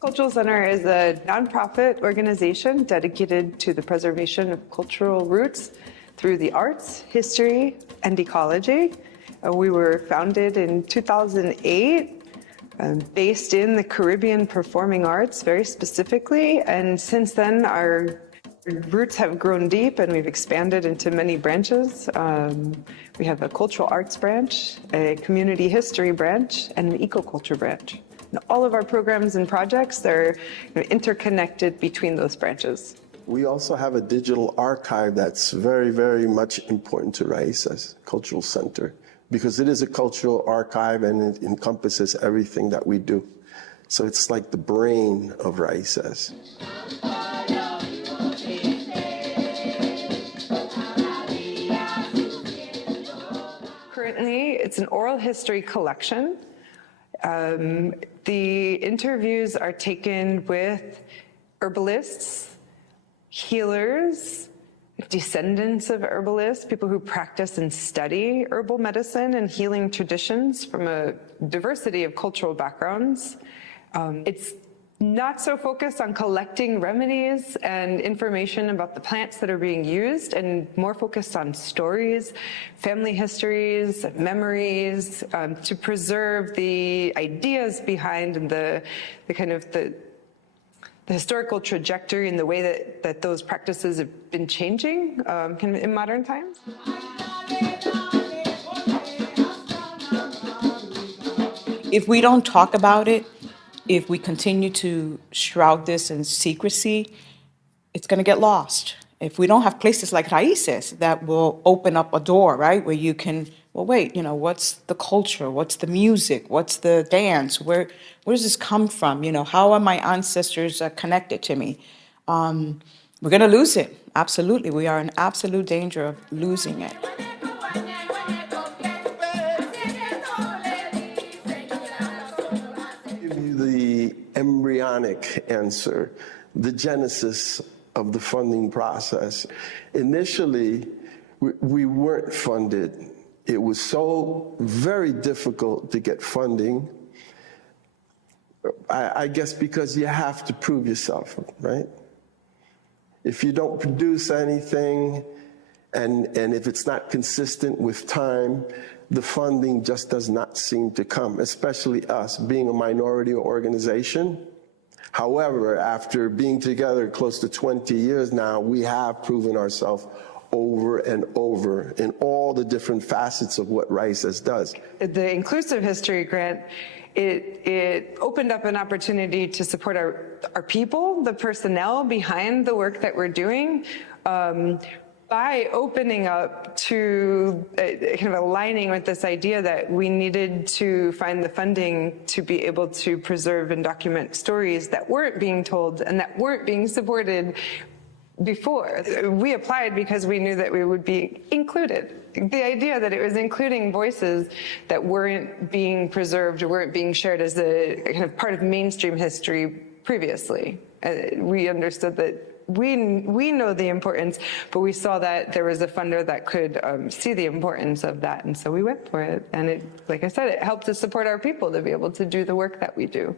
Cultural Center is a nonprofit organization dedicated to the preservation of cultural roots through the arts, history, and ecology. We were founded in 2008, based in the Caribbean performing arts very specifically, and since then our roots have grown deep and we've expanded into many branches. We have a cultural arts branch, a community history branch, and an ecoculture branch. And all of our programs and projects are interconnected between those branches. We also have a digital archive that's very, very much important to Raíces Cultural Center, because it is a cultural archive and it encompasses everything that we do. So it's like the brain of Raíces. Currently, it's an oral history collection. The interviews are taken with herbalists, healers, descendants of herbalists, people who practice and study herbal medicine and healing traditions from a diversity of cultural backgrounds. It's not so focused on collecting remedies and information about the plants that are being used, and more focused on stories, family histories, memories, to preserve the ideas behind and the historical trajectory and the way that those practices have been changing in modern times. If we don't talk about it, if we continue to shroud this in secrecy, it's going to get lost. If we don't have places like Raíces that will open up a door, right, where you can, well, wait, what's the culture? What's the music? What's the dance? Where does this come from? How are my ancestors connected to me? We're going to lose it. Absolutely. We are in absolute danger of losing it. The embryonic answer, the genesis of the funding process. Initially, we weren't funded. It was so very difficult to get funding, I guess because you have to prove yourself, right? If you don't produce anything, and if it's not consistent with time, the funding just does not seem to come, especially us being a minority organization. However, after being together close to 20 years now, we have proven ourselves over and over in all the different facets of what Raíces does. The Inclusive History Grant, it opened up an opportunity to support our people, the personnel behind the work that we're doing, by opening up to kind of aligning with this idea that we needed to find the funding to be able to preserve and document stories that weren't being told and that weren't being supported before. We applied because we knew that we would be included. The idea that it was including voices that weren't being preserved or weren't being shared as a kind of part of mainstream history previously. We understood that we know the importance, but we saw that there was a funder that could see the importance of that, and so we went for it. And it, like I said, it helped us support our people to be able to do the work that we do.